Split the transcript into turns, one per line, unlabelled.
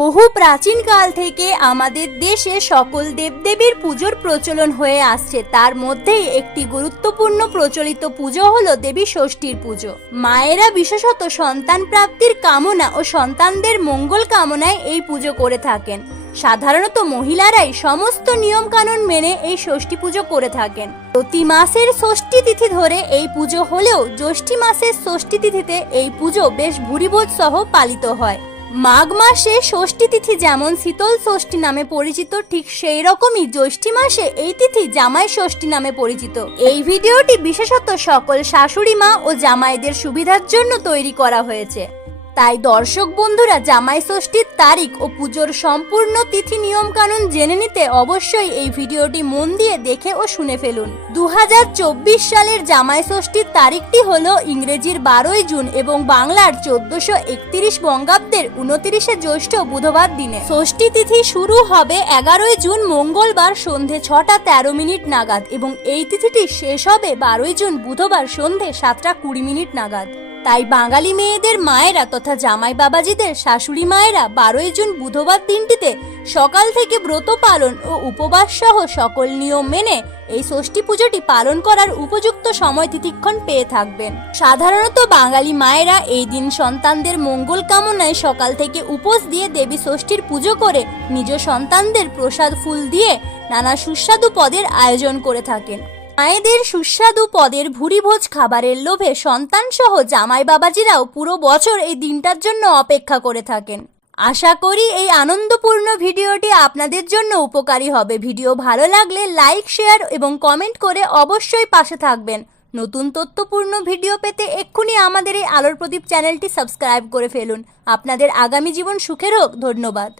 বহু প্রাচীনকাল থেকে আমাদের দেশে সকল দেবদেবীর পুজোর প্রচলন হয়ে আসছে। তার মধ্যেই একটি গুরুত্বপূর্ণ প্রচলিত পুজো হলো দেবী ষষ্ঠীর পুজো। মায়েরা বিশেষত সন্তান প্রাপ্তির কামনা ও সন্তানদের মঙ্গল কামনায় এই পুজো করে থাকেন। সাধারণত মহিলারাই সমস্ত নিয়ম কানুন মেনে এই ষষ্ঠী পুজো করে থাকেন। প্রতি মাসের ষষ্ঠী তিথি ধরে এই পুজো হলেও জ্যৈষ্ঠী মাসের ষষ্ঠী তিথিতে এই পুজো বেশ ভুরিভোজ সহ পালিত হয়। মাঘ মাসে ষষ্ঠী তিথি যেমন শীতল ষষ্ঠী নামে পরিচিত, ঠিক সেই রকমই জ্যৈষ্ঠী মাসে এই তিথি জামাই ষষ্ঠী নামে পরিচিত। এই ভিডিওটি বিশেষত সকল শাশুড়ি মা ও জামাইদের সুবিধার জন্য তৈরি করা হয়েছে। তাই দর্শক বন্ধুরা, জামাই ষষ্ঠীর তারিখ ও পুজোর সম্পূর্ণ তিথি নিয়ম কানুন জেনে নিতে অবশ্যই এই ভিডিওটি মন দিয়ে দেখে ও শুনে ফেলুন। দু হাজার চব্বিশ সালের জামাই ষষ্ঠীর তারিখটি হলো ইংরেজির বারোই জুন এবং বাংলার চোদ্দশো একত্রিশ বঙ্গাব্দের উনত্রিশে জ্যৈষ্ঠ বুধবার দিনে। ষষ্ঠী তিথি শুরু হবে এগারোই জুন মঙ্গলবার সন্ধে ছটা তেরো মিনিট নাগাদ এবং এই তিথিটি শেষ হবে বারোই জুন বুধবার সন্ধে সাতটা কুড়ি মিনিট নাগাদ। তাই বাঙালি মেয়েদের মায়েরা তথা জামাই বাবাজিদের শাশুড়ি মায়েরা বারোই জুন বুধবার দিনটিতে সকাল থেকে ব্রত পালন ও উপবাস সহ সকল নিয়ম মেনে এই ষষ্ঠী পুজোটি পালন করার উপযুক্ত সময় তিথিক্ষণ পেয়ে থাকবেন। সাধারণত বাঙালি মায়েরা এই দিন সন্তানদের মঙ্গল কামনায় সকাল থেকে উপোস দিয়ে দেবী ষষ্ঠীর পুজো করে নিজ সন্তানদের প্রসাদ ফুল দিয়ে নানা সুস্বাদু পদের আয়োজন করে থাকেন। মায়েদের সুস্বাদু পদের ভুরিভোজ খাবারের লোভে সন্তান সহ জামাই বাবাজিরাও পুরো বছর এই দিনটার জন্য অপেক্ষা করে থাকেন। আশা করি এই আনন্দপূর্ণ ভিডিওটি আপনাদের জন্য উপকারী হবে। ভিডিও ভালো লাগলে লাইক, শেয়ার এবং কমেন্ট করে অবশ্যই পাশে থাকবেন। নতুন তথ্যপূর্ণ ভিডিও পেতে এক্ষুনি আমাদের এই আলোর প্রদীপ চ্যানেলটি সাবস্ক্রাইব করে ফেলুন। আপনাদের আগামী জীবন সুখের হোক। ধন্যবাদ।